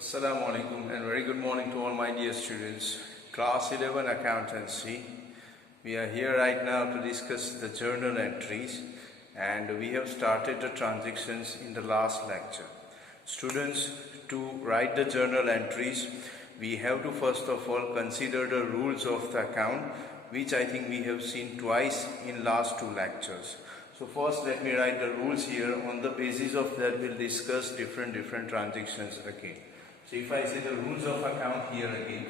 Assalamu alaikum and very good morning to all my dear students. Class 11 Accountancy. We are here right now to discuss the journal entries, and we have started the transactions in the last lecture. Students, to write the journal entries, we have to first of all consider the rules of the account, which I think we have seen twice in last two lectures. So first let me write the rules here. On the basis of that we'll discuss different transactions again. So if I say the rules of account here again,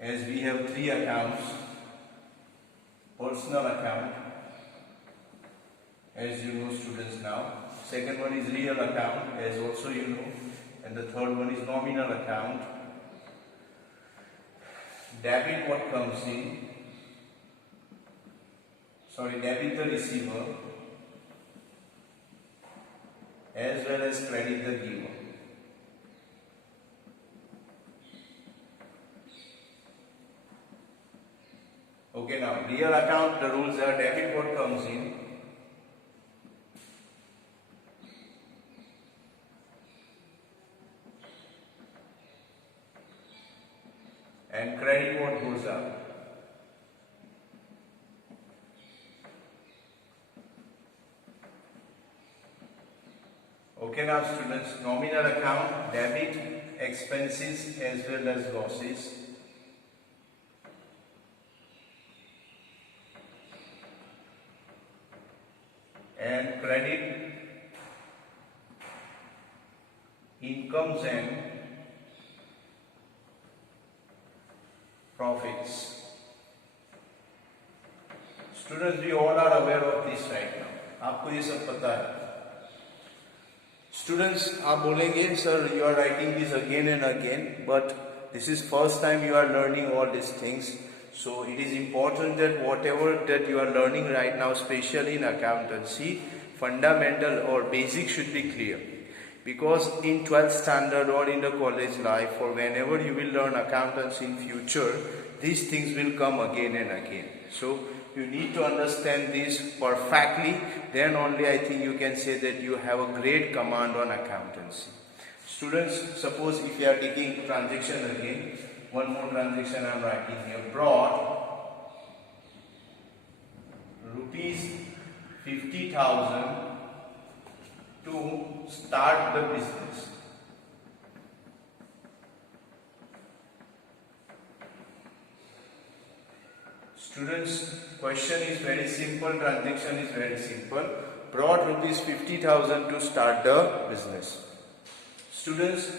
as we have three accounts: personal account, as you know students now, second one is real account, as also you know, and the third one is nominal account. Debit what comes in, debit the receiver as well as credit the giver. Okay, now real account, the rules are: debit what comes in, and credit what goes out. Okay, now students, nominal account, debit expenses as well as losses, and credit incomes and profits. Students, we all are aware of this right now. आपको ये सब पता है. Students, आप बोलेंगे sir you are writing this again and again, but this is first time you are learning all these things. So it is important that whatever that you are learning right now, especially in accountancy, fundamental or basic should be clear. Because in 12th standard or in the college life or whenever you will learn accountancy in future, these things will come again and again. So you need to understand this perfectly, then only I think you can say that you have a great command on accountancy. Students, suppose if you are taking transaction again, one more transaction I am writing here: brought rupees 50,000 to start the business. Students, question is very simple, transaction is very simple. Brought rupees 50,000 to start the business. Students,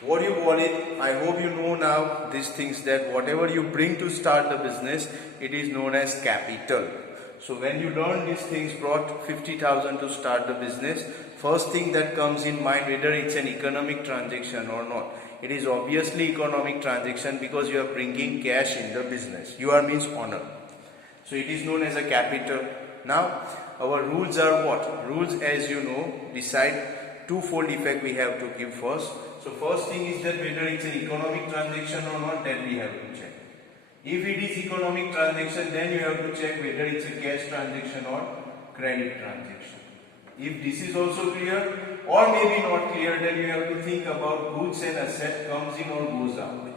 what do you call it? I hope you know now these things, that whatever you bring to start the business, it is known as capital. So when you learn these things, brought 50,000 to start the business, first thing that comes in mind, whether it's an economic transaction or not, it is obviously economic transaction because you are bringing cash in the business. You are means honor. So it is known as a capital. Now our rules are what? Rules, as you know, decide twofold effect we have to give first. So first thing is that whether it's an economic transaction or not, that we have to check. If it is economic transaction, then you have to check whether it's a cash transaction or credit transaction. If this is also clear or maybe not clear, then you have to think about goods and asset comes in or goes out.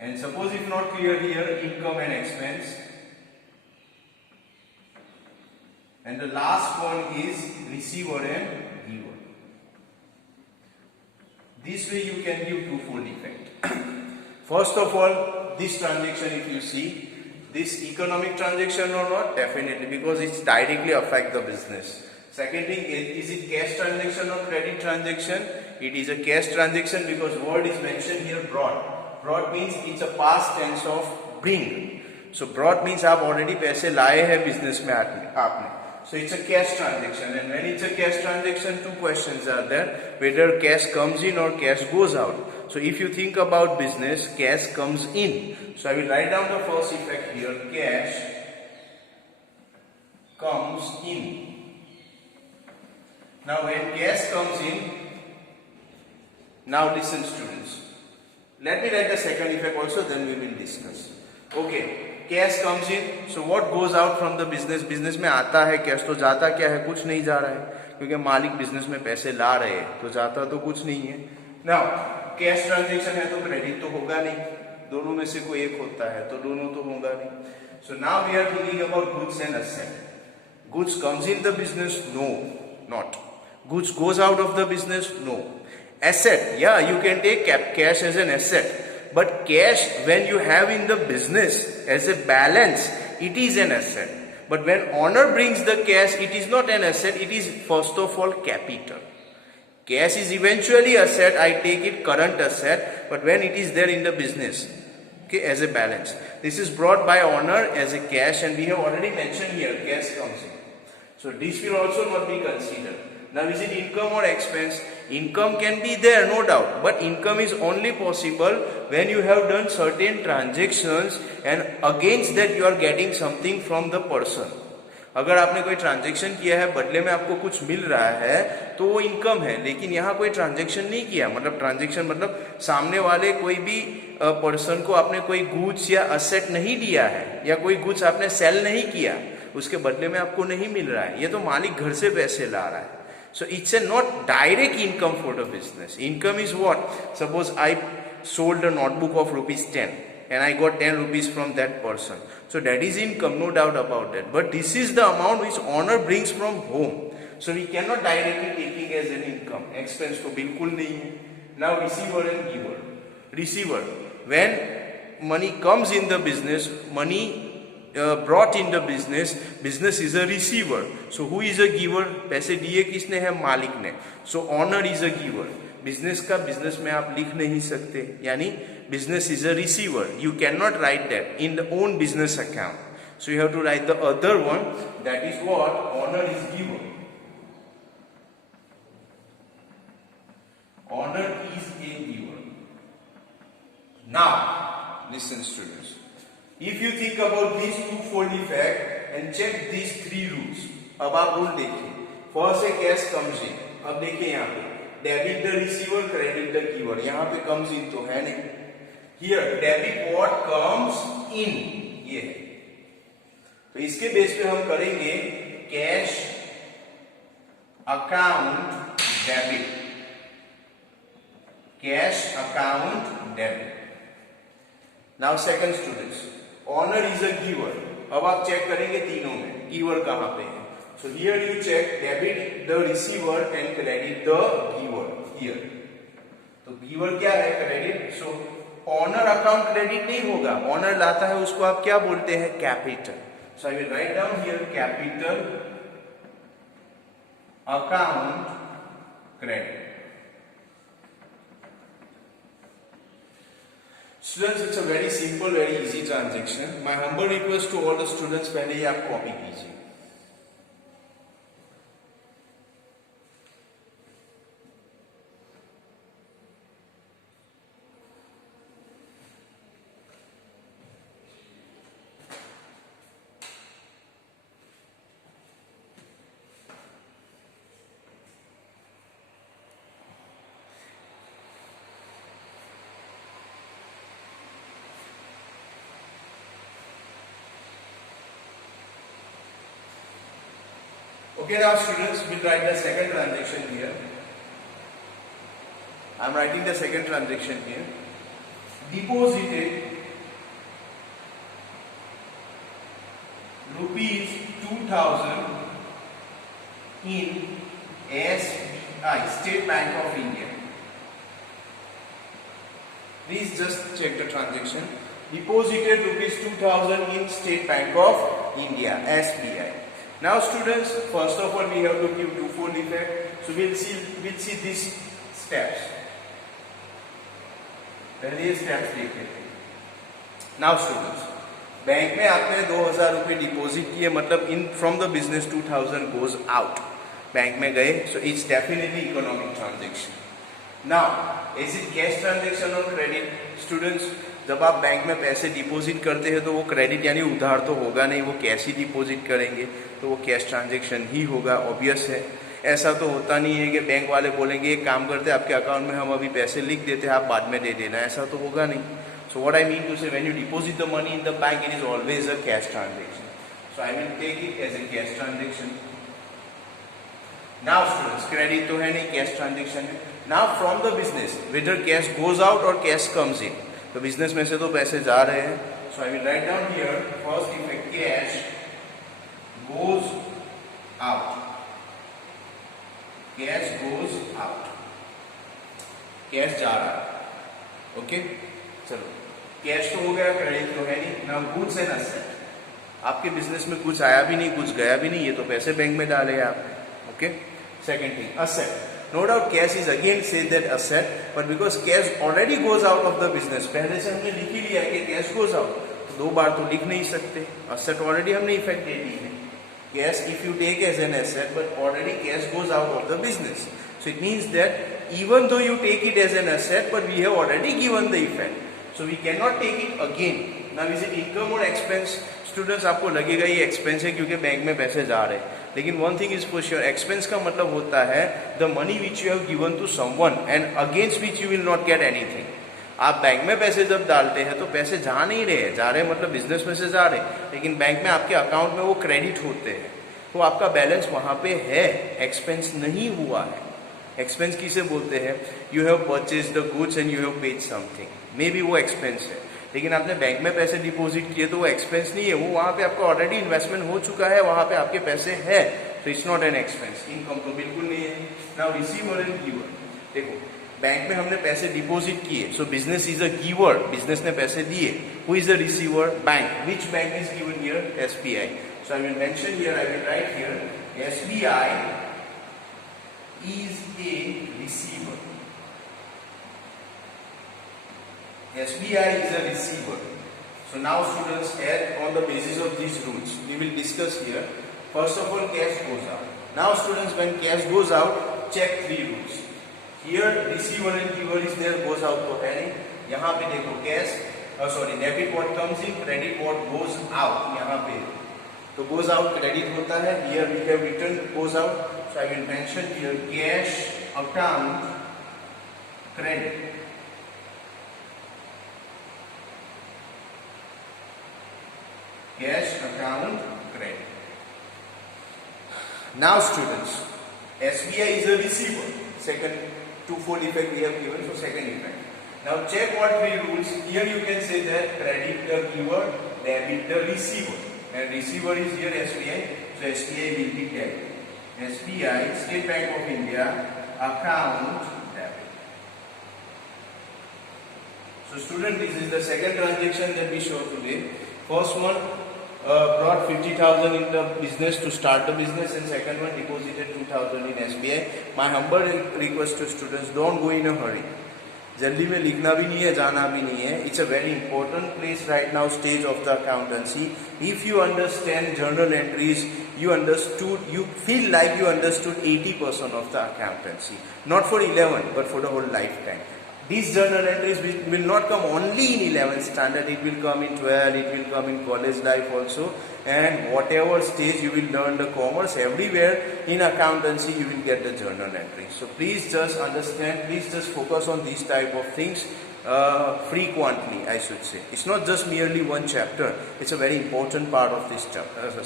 And suppose if not clear here, income and expense. And the last one is receiver and giver. This way you can give twofold effect. First of all, this transaction, if you see, this economic transaction or not, definitely, because it's directly affect the business. Second thing is it cash transaction or credit transaction? It is a cash transaction because word is mentioned here, brought. Brought means it's a past tense of bring. So brought means आप already पैसे लाए हैं business में आपने. So it's a cash transaction, and when it's a cash transaction, two questions are there: whether cash comes in or cash goes out. So if you think about business, cash comes in. So I will write down the first effect here: cash comes in. Now when cash comes in, now listen students. Let me write the second effect also, then we will discuss. Okay. Cash comes in, so what goes out from the business, business में आता है cash, तो जाता क्या है, कुछ नहीं जा रहा है, क्योंकि मालिक बिजनेस में पैसे ला रहे हैं, तो जाता तो कुछ नहीं है। नाउ कैश ट्रांजेक्शन है तो क्रेडिट तो होगा नहीं, दोनों में से कोई एक होता है, तो दोनों तो होगा नहीं। So now we are thinking about goods and asset. Goods comes in the business? No, not. Goods goes out of the business? No. Asset, yeah, you can take cash as an asset. But cash, when you have in the business as a balance, it is an asset. But when owner brings the cash, it is not an asset, it is first of all capital. Cash is eventually asset, I take it current asset, but when it is there in the business, okay, as a balance. This is brought by owner as a cash, and we have already mentioned here, cash comes in. So this will also not be considered. Now is it income or expense? Income can be there, no doubt, but income is only possible when you have done certain transactions and against that you are getting something from the person. अगर आपने कोई transaction किया है, बदले में आपको कुछ मिल रहा है, तो वो इनकम है। लेकिन यहाँ कोई ट्रांजेक्शन नहीं किया, मतलब ट्रांजेक्शन मतलब सामने वाले कोई भी पर्सन को आपने कोई गुड्स या असेट नहीं दिया है, या कोई गुड्स आपने सेल नहीं किया, उसके बदले में आपको नहीं मिल रहा है, ये तो मालिक घर से पैसे ला रहा है। So it's a not direct income for the business. Income is what, suppose I sold a notebook of ₹10 and I got 10 rupees from that person, so that is income, no doubt about that, but this is the amount which owner brings from home, so we cannot directly taking as an income. Expense तो बिल्कुल नहीं है। Now receiver and giver. Receiver, when money comes in the business, money brought in the business, business is a receiver. So who is a giver? पैसे दिए किसने है, मालिक ने। So owner is a giver. Business का business में आप लिख नहीं सकते, यानी business is a receiver, you can not write that in the own business account, so you have to write the other one, that is what owner is giver. Owner is a giver. Now listen students, if you think about this twofold effect and check this 3 rules, अब आप rule देखिए। First है cash comes in, अब देखिए यहाँ पे debit the receiver, credit the giver, यहाँ पे कम्स इन तो है नहीं, here debit what comes in, ये है। तो इसके बेस पे हम करेंगे cash account debit, cash account debit. Now second students, owner is a giver, अब आप चेक करेंगे तीनों में गिवर कहां पे है। So here you check debit the receiver and credit the giver here. तो giver क्या है, credit. So owner account credit नहीं होगा, owner लाता है उसको आप क्या बोलते हैं, capital. So I will write down here capital account credit. Students, it's a very simple, very easy transaction. My humble request to all the students, पहले ही आप कॉपी कीजिए। Okay, now students, we'll write the second transaction here. I am writing the second transaction here. Deposited ₹2,000 in SBI, State Bank of India. Please just check the transaction. Deposited ₹2,000 in State Bank of India, SBI. Now students, first of all we have to give two-fold effect. So we'll see these steps. पहले ये steps देखें। Now students, bank में आपने 2,000 रुपये deposit किए, मतलब in from the business 2,000 goes out. Bank में गए, so it's definitely economic transaction. Now, is it cash transaction or credit? Students, जब आप बैंक में पैसे डिपॉजिट करते हैं तो वो क्रेडिट यानी उधार तो होगा नहीं, वो कैश ही डिपॉजिट करेंगे, तो वो कैश ट्रांजैक्शन ही होगा, ऑब्वियस है। ऐसा तो होता नहीं है कि बैंक वाले बोलेंगे एक काम करते हैं आपके अकाउंट में हम अभी पैसे लिख देते हैं आप बाद में दे देना, ऐसा तो होगा नहीं। So what I mean to say, when you deposit the money in the bank, it is always a cash transaction. So I will take it as a cash transaction. Now students, credit तो है नहीं, cash transaction है. Now from the business, whether cash goes out or cash comes in. तो business में से तो पैसे जा रहे हैं. So I will write down here, first effect, cash goes out. Cash goes out. Cash जा रहा है. Okay? चलो. Cash तो हो गया, credit तो है नहीं. Now goods and asset. आपके बिजनेस में कुछ आया भी नहीं, कुछ गया भी नहीं, ये तो पैसे बैंक में डाले आपने. Okay? Second thing, asset. No doubt cash is again said that asset, but because cash already goes out of the business, पहले से हमने लिख ही लिया कि cash goes out, तो दो बार तो लिख नहीं सकते. Asset already हमने इफेक्ट दे दी है. Cash if you take as an asset, but already cash goes out of the business. So it means that even though you take it as an asset, but we have already given the effect. So we cannot take it again. Now is it income or expense? Students आपको लगेगा ये expense है क्योंकि bank में पैसे जा रहे हैं, लेकिन one thing is for sure, expense का मतलब होता है the money which you have given to someone and against which you will not get anything. आप बैंक में पैसे जब डालते हैं तो पैसे जा नहीं रहे, जा रहे मतलब बिजनेस में से जा रहे, लेकिन बैंक में आपके अकाउंट में वो क्रेडिट होते हैं, तो आपका बैलेंस वहां पे है, एक्सपेंस नहीं हुआ है. एक्सपेंस किसे बोलते हैं? You have purchase the goods and you have paid something, may be वो एक्सपेंस है, लेकिन आपने बैंक में पैसे डिपॉजिट किए तो वो एक्सपेंस नहीं है, वो वहां पे आपका ऑलरेडी इन्वेस्टमेंट हो चुका है, वहां पे आपके पैसे है, तो it's not an expense. Income तो बिल्कुल नहीं है. Now receiver and giver. देखो बैंक में हमने पैसे डिपॉजिट किए, सो business is a giver, business ने पैसे दिए. Who is the receiver? Bank. Which bank is given here? SBI. So I will mention here, I will write here SBI is a receiver. SBI is a receiver. So now students, on the basis of these rules, we will discuss here. First of all, cash goes out. Now students, when cash goes out, check 3 rules. Here receiver and giver is there, goes out तो है नहीं. यहाँ पे देखो cash, debit what comes in, credit what goes out. यहाँ पे तो goes out credit होता है. Here we have written goes out. So I will mention here cash account credit. Cash account credit. Now students, SBI is a receiver. Second twofold effect we have given, so second effect. Now check what 3 rules. Here you can say that credit the giver, debit the receiver. And receiver is here SBI, so SBI will be debit. SBI, State Bank of India, account debit. So student, this is the second transaction that we show today. First one brought 50,000 in the business to start the business, and second one deposited 2,000 in SBI. My humble request to students, don't go in a hurry. जल्दी में लिखना भी नहीं है, जाना भी नहीं है. It's a very important place right now, stage of the accountancy. If you understand journal entries, you feel like you understood 80% of the accountancy. Not for 11, but for the whole lifetime. These journal entries will not come only in 11th standard, it will come in 12, it will come in college life also, and whatever stage you will learn the commerce, everywhere in accountancy you will get the journal entries. So please just understand, please just focus on these type of things frequently, I should say. It's not just merely one chapter, it's a very important part of this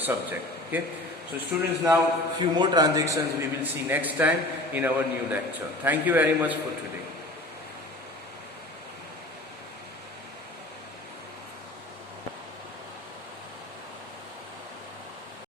subject. Okay? So students, now few more transactions we will see next time in our new lecture. Thank you very much for today.